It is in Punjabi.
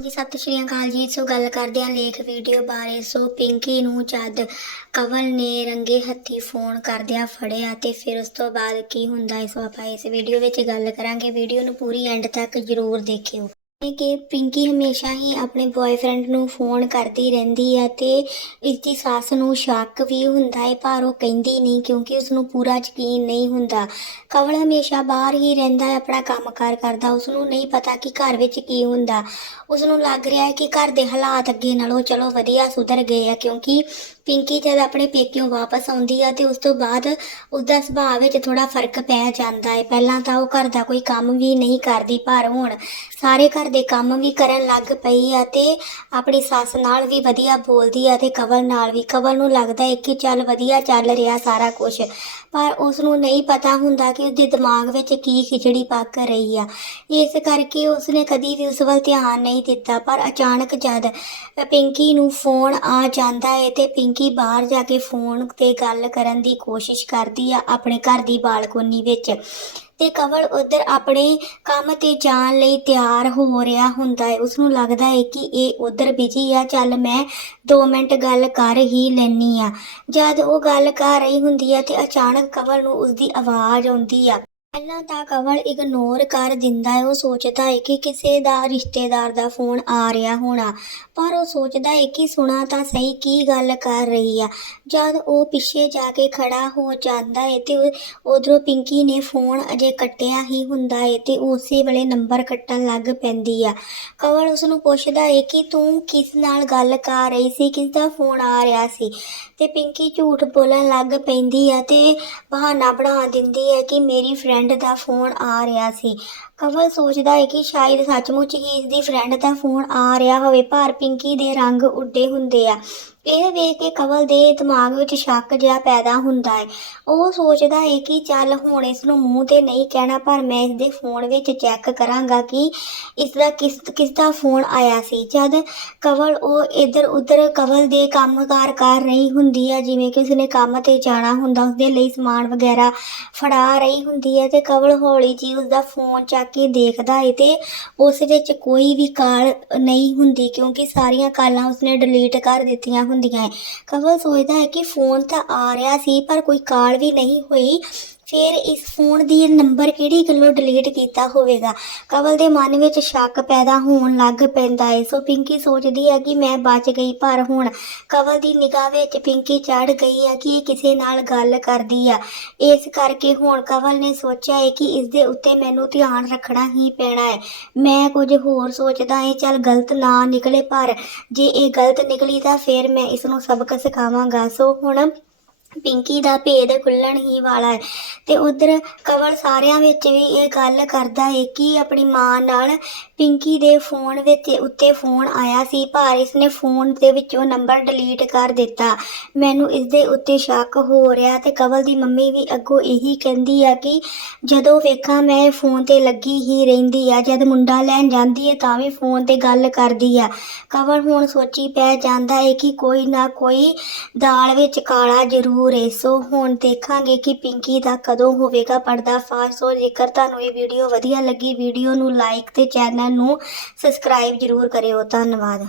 ਜੀ, ਸਤਿ ਸ਼੍ਰੀ ਅਕਾਲ ਜੀ। ਸੋ ਗੱਲ ਕਰਦੇ ਹਾਂ ਲੇਖ ਵੀਡੀਓ ਬਾਰੇ। ਸੋ ਪਿੰਕੀ ਨੂੰ ਜਦ ਕਵਲ ਨੇ ਰੰਗੇ ਹੱਥੀ ਫੋਨ ਕਰਦਿਆਂ ਫੜਿਆ ਤੇ ਫਿਰ ਉਸ ਤੋਂ ਬਾਅਦ ਕੀ ਹੁੰਦਾ ਹੈ, ਸੋ ਆਪਾਂ ਇਸ ਵੀਡੀਓ ਵਿੱਚ ਗੱਲ ਕਰਾਂਗੇ। ਵੀਡੀਓ ਨੂੰ ਪੂਰੀ ਐਂਡ ਤੱਕ ਜ਼ਰੂਰ ਦੇਖਿਓ। ਕਿ ਪਿੰਕੀ ਹਮੇਸ਼ਾ ਹੀ ਆਪਣੇ ਬॉयਫ੍ਰੈਂਡ ਨੂੰ ਫੋਨ ਕਰਦੀ ਰਹਿੰਦੀ ਹੈ ਤੇ ਇਸ ਦੀ ਸੱਸ ਨੂੰ ਸ਼ੱਕ ਵੀ ਹੁੰਦਾ ਹੈ ਪਰ ਉਹ ਕਹਿੰਦੀ ਨਹੀਂ ਕਿਉਂਕਿ ਉਸ ਨੂੰ ਪੂਰਾ ਯਕੀਨ ਨਹੀਂ ਹੁੰਦਾ। ਕਵਲ ਹਮੇਸ਼ਾ ਬਾਹਰ ਹੀ ਰਹਿੰਦਾ ਹੈ ਆਪਣਾ ਕੰਮਕਾਰ ਕਰਦਾ। ਉਸ ਨੂੰ ਨਹੀਂ ਪਤਾ ਕਿ ਘਰ ਵਿੱਚ ਕੀ ਹੁੰਦਾ। ਉਸ ਨੂੰ ਲੱਗ ਰਿਹਾ ਹੈ ਕਿ ਘਰ ਦੇ ਹਾਲਾਤ ਅੱਗੇ ਨਾਲੋਂ ਚਲੋ ਵਧੀਆ ਸੁਧਰ ਗਏ ਆ ਕਿਉਂਕਿ ਪਿੰਕੀ ਜਦ ਆਪਣੇ ਪੇਕਿਓਂ ਵਾਪਸ ਆਉਂਦੀ ਆ ਤੇ ਉਸ ਤੋਂ ਬਾਅਦ ਉਸਦਾ ਸੁਭਾਅ ਵਿੱਚ ਥੋੜਾ ਫ਼ਰਕ ਪੈ ਜਾਂਦਾ ਹੈ ਪਹਿਲਾਂ ਤਾਂ ਉਹ ਘਰ ਦਾ ਕੋਈ ਕੰਮ ਵੀ ਨਹੀਂ ਕਰਦੀ, ਪਰ ਹੁਣ ਸਾਰੇ ਘਰ ਦੇ ਕੰਮ ਵੀ ਕਰਨ ਲੱਗ ਪਈ ਆ ਤੇ ਆਪਣੀ ਸੱਸ ਨਾਲ ਵੀ ਵਧੀਆ ਬੋਲਦੀ ਆ ਤੇ ਕਵਲ ਨਾਲ ਵੀ। ਕਵਲ ਨੂੰ ਲੱਗਦਾ ਹੈ ਕਿ ਚੱਲ ਵਧੀਆ ਚੱਲ ਰਿਹਾ ਸਾਰਾ ਕੁਝ ਪਰ ਉਸ ਨੂੰ ਨਹੀਂ ਪਤਾ ਹੁੰਦਾ ਕਿ ਉਸਦੇ ਦਿਮਾਗ ਵਿੱਚ ਕੀ ਖਿਚੜੀ ਪੱਕ ਰਹੀ ਆ। ਇਸ ਕਰਕੇ ਉਸਨੇ ਕਦੀ ਵੀ ਉਸ ਵੱਲ ਧਿਆਨ ਨਹੀਂ ਦਿੱਤਾ, ਪਰ ਅਚਾਨਕ ਜਦ ਪਿੰਕੀ ਨੂੰ ਫੋਨ ਆ ਜਾਂਦਾ ਹੈ ਤੇ ਪਿੰਕੀ ਕਿ ਬਾਹਰ ਜਾ ਕੇ ਫੋਨ ਤੇ ਗੱਲ ਕਰਨ ਦੀ ਕੋਸ਼ਿਸ਼ ਕਰਦੀ ਆ ਆਪਣੇ ਘਰ ਦੀ ਬਾਲਕੋਨੀ ਵਿੱਚ। ਤੇ ਕਵਲ ਉਧਰ ਆਪਣੇ ਕੰਮ ਤੇ ਜਾਣ ਲਈ ਤਿਆਰ ਹੋ ਰਿਹਾ ਹੁੰਦਾ ਹੈ। ਉਸ ਨੂੰ ਲੱਗਦਾ ਹੈ ਕਿ ਇਹ ਉਧਰ ਬਿਜ਼ੀ ਆ। ਚੱਲ ਮੈਂ 2 ਮਿੰਟ ਗੱਲ ਕਰ ਹੀ ਲੈਣੀ ਆ। ਜਦ ਉਹ ਗੱਲ ਕਰ ਰਹੀ ਹੁੰਦੀ ਆ ਤੇ ਅਚਾਨਕ ਕਵਲ ਨੂੰ ਉਸਦੀ ਆਵਾਜ਼ ਆਉਂਦੀ ਆ। ਪਹਿਲਾਂ ਤਾਂ ਕਵਲ ਇਗਨੋਰ ਕਰ ਦਿੰਦਾ ਹੈ। ਉਹ ਸੋਚਦਾ ਹੈ ਕਿ ਕਿਸੇ ਦਾ, ਰਿਸ਼ਤੇਦਾਰ ਦਾ ਫੋਨ ਆ ਰਿਹਾ ਹੋਣਾ। ਪਰ ਉਹ ਸੋਚਦਾ ਹੈ ਕਿ ਸੁਣਾ ਤਾਂ ਸਹੀ ਕੀ ਗੱਲ ਕਰ ਰਹੀ ਆ। ਜਦ ਉਹ ਪਿੱਛੇ ਜਾ ਕੇ ਖੜਾ ਹੋ ਜਾਂਦਾ ਹੈ ਤੇ ਉਧਰੋਂ ਪਿੰਕੀ ਨੇ ਫੋਨ ਅਜੇ ਕੱਟਿਆ ਹੀ ਹੁੰਦਾ ਹੈ ਤੇ ਉਸੇ ਵੇਲੇ ਨੰਬਰ ਕੱਟਣ ਲੱਗ ਪੈਂਦੀ ਆ। ਕਵਲ ਉਸ ਨੂੰ ਪੁੱਛਦਾ ਹੈ ਕਿ ਤੂੰ ਕਿਸ ਨਾਲ ਗੱਲ ਕਰ ਰਹੀ ਸੀ? ਕਿਸ ਦਾ ਫੋਨ ਆ ਰਿਹਾ ਸੀ? ਤੇ ਪਿੰਕੀ ਝੂਠ ਬੋਲਣ ਲੱਗ ਪੈਂਦੀ ਹੈ ਤੇ ਬਹਾਨਾ ਬਣਾ ਦਿੰਦੀ ਹੈ ਕਿ ਮੇਰੀ ਫਰੈਂਡ ਦਾ ਫੋਨ ਆ ਰਿਹਾ ਸੀ। ਕਵਲ ਸੋਚਦਾ ਹੈ ਕਿ ਸ਼ਾਇਦ ਸੱਚਮੁੱਚ ਹੀ ਇਸ ਦੀ ਫਰੈਂਡ ਦਾ ਫੋਨ ਆ ਰਿਹਾ ਹੋਵੇ, ਪਰ ਪਿੰਕੀ ਦੇ ਰੰਗ ਉੱਡੇ ਹੁੰਦੇ ਆ। ਇਹ ਵੇਖ ਕੇ ਕਵਲ ਦੇ ਦਿਮਾਗ ਵਿੱਚ ਸ਼ੱਕ ਜਿਹਾ ਪੈਦਾ ਹੁੰਦਾ ਹੈ। ਉਹ ਸੋਚਦਾ ਹੈ ਕਿ ਚੱਲ ਹੁਣ ਇਸ ਨੂੰ ਮੂੰਹ ਤੇ ਨਹੀਂ ਕਹਿਣਾ, ਪਰ ਮੈਂ ਇਸ ਦੇ ਫੋਨ ਵਿੱਚ ਚੈੱਕ ਕਰਾਂਗਾ ਕਿ ਇਸ ਦਾ ਕਿਸ ਕਿਸ ਦਾ ਫੋਨ ਆਇਆ ਸੀ। ਜਦ ਕਵਲ ਉਹ ਇੱਧਰ ਉੱਧਰ ਕਵਲ ਦੇ ਕੰਮਕਾਰ ਕਰ ਰਹੀ ਹੁੰਦੀ ਹੈ, ਜਿਵੇਂ ਕਿ ਉਸਨੇ ਕੰਮ ਤੇ ਜਾਣਾ ਹੁੰਦਾ, ਉਸਦੇ ਲਈ ਸਮਾਨ ਵਗੈਰਾ ਫੜਾ ਰਹੀ ਹੁੰਦੀ ਹੈ ਤੇ ਕਵਲ ਹੌਲੀ ਜੀ ਉਸਦਾ ਫੋਨ ਚੱਕ ਕੇ ਦੇਖਦਾ ਹੈ ਤੇ ਉਸ ਵਿੱਚ ਕੋਈ ਵੀ ਕਾਲ ਨਹੀਂ ਹੁੰਦੀ, ਕਿਉਂਕਿ ਸਾਰੀਆਂ ਕਾਲਾਂ ਉਸਨੇ ਡਿਲੀਟ ਕਰ ਦਿੱਤੀਆਂ ਹੁੰਦੀਆਂ ਹੈ। ਕਵਲ ਸੋਚਦਾ ਹੈ ਕਿ ਫੋਨ ਤਾਂ ਆ ਰਿਹਾ ਸੀ, ਪਰ ਕੋਈ ਕਾਲ ਵੀ ਨਹੀਂ ਹੋਈ। ਫਿਰ ਇਸ ਫੋਨ ਦੀ ਨੰਬਰ ਕਿਹੜੀ ਗੱਲੋਂ ਡਿਲੀਟ ਕੀਤਾ ਹੋਵੇਗਾ? ਕਵਲ ਦੇ ਮਨ ਵਿੱਚ ਸ਼ੱਕ ਪੈਦਾ ਹੋਣ ਲੱਗ ਪੈਂਦਾ ਹੈ। ਸੋ ਪਿੰਕੀ ਸੋਚਦੀ ਹੈ ਕਿ ਮੈਂ ਬਚ ਗਈ, ਪਰ ਹੁਣ ਕਵਲ ਦੀ ਨਿਗਾਹ ਵਿੱਚ ਪਿੰਕੀ ਚੜ ਗਈ ਹੈ ਕਿ ਇਹ ਕਿਸੇ ਨਾਲ ਗੱਲ ਕਰਦੀ ਆ। ਇਸ ਕਰਕੇ ਹੁਣ ਕਵਲ ਨੇ ਸੋਚਿਆ ਹੈ ਕਿ ਇਸ ਦੇ ਉੱਤੇ ਮੈਨੂੰ ਧਿਆਨ ਰੱਖਣਾ ਹੀ ਪੈਣਾ ਹੈ। ਮੈਂ ਕੁਝ ਹੋਰ ਸੋਚਦਾ ਹਾਂ, ਚੱਲ ਗਲਤ ਨਾ ਨਿਕਲੇ, ਪਰ ਜੇ ਇਹ ਗਲਤ ਨਿਕਲੀ ਤਾਂ ਫਿਰ ਮੈਂ ਇਸ ਨੂੰ ਸਬਕ ਸਿਖਾਵਾਂਗਾ। ਸੋ ਹੁਣ ਪਿੰਕੀ ਦਾ ਭੇਦ ਖੁੱਲਣ ਹੀ ਵਾਲਾ ਹੈ। ਤੇ ਉਧਰ ਕਵਲ ਸਾਰਿਆਂ ਵਿੱਚ ਵੀ ਇਹ ਗੱਲ ਕਰਦਾ ਹੈ ਕਿ ਆਪਣੀ ਮਾਂ ਨਾਲ ਪਿੰਕੀ ਦੇ ਫੋਨ ਵਿੱਚ ਉੱਤੇ ਫੋਨ ਆਇਆ ਸੀ, ਪਰ ਇਸਨੇ ਫੋਨ ਦੇ ਵਿੱਚੋਂ ਨੰਬਰ ਡਿਲੀਟ ਕਰ ਦਿੱਤਾ। ਮੈਨੂੰ ਇਸ ਦੇ ਉੱਤੇ ਸ਼ੱਕ ਹੋ ਰਿਹਾ ਤੇ ਕਵਲ ਦੀ ਮੰਮੀ ਵੀ ਅੱਗੋਂ ਇਹੀ ਕਹਿੰਦੀ ਆ ਕਿ ਜਦੋਂ ਵੇਖਾਂ ਮੈਂ ਫੋਨ ਤੇ ਲੱਗੀ ਹੀ ਰਹਿੰਦੀ ਆ, ਜਦ ਮੁੰਡਾ ਲੈਣ ਜਾਂਦੀ ਹੈ ਤਾਂ ਵੀ ਫੋਨ ਤੇ ਗੱਲ ਕਰਦੀ ਆ। ਕਵਲ ਹੁਣ ਸੋਚੀ ਪੈ ਜਾਂਦਾ ਹੈ ਕਿ ਕੋਈ ਨਾ ਕੋਈ ਦਾਲ ਵਿੱਚ ਕਾਲਾ ਜ਼ਰੂਰ ਹੈ। ਸੋ ਹੁਣ ਦੇਖਾਂਗੇ ਕਿ ਪਿੰਕੀ ਦਾ ਕਦੋਂ ਹੋਵੇਗਾ ਪਰਦਾ ਫਾਸ਼। ਸੋ ਜੇਕਰ ਤੁਹਾਨੂੰ ਇਹ ਵੀਡੀਓ ਵਧੀਆ ਲੱਗੀ, ਵੀਡੀਓ ਨੂੰ ਲਾਈਕ ਤੇ ਚੈਨਲ ਨੂੰ ਸਬਸਕ੍ਰਾਈਬ ਜ਼ਰੂਰ ਕਰਿਓ। ਧੰਨਵਾਦ।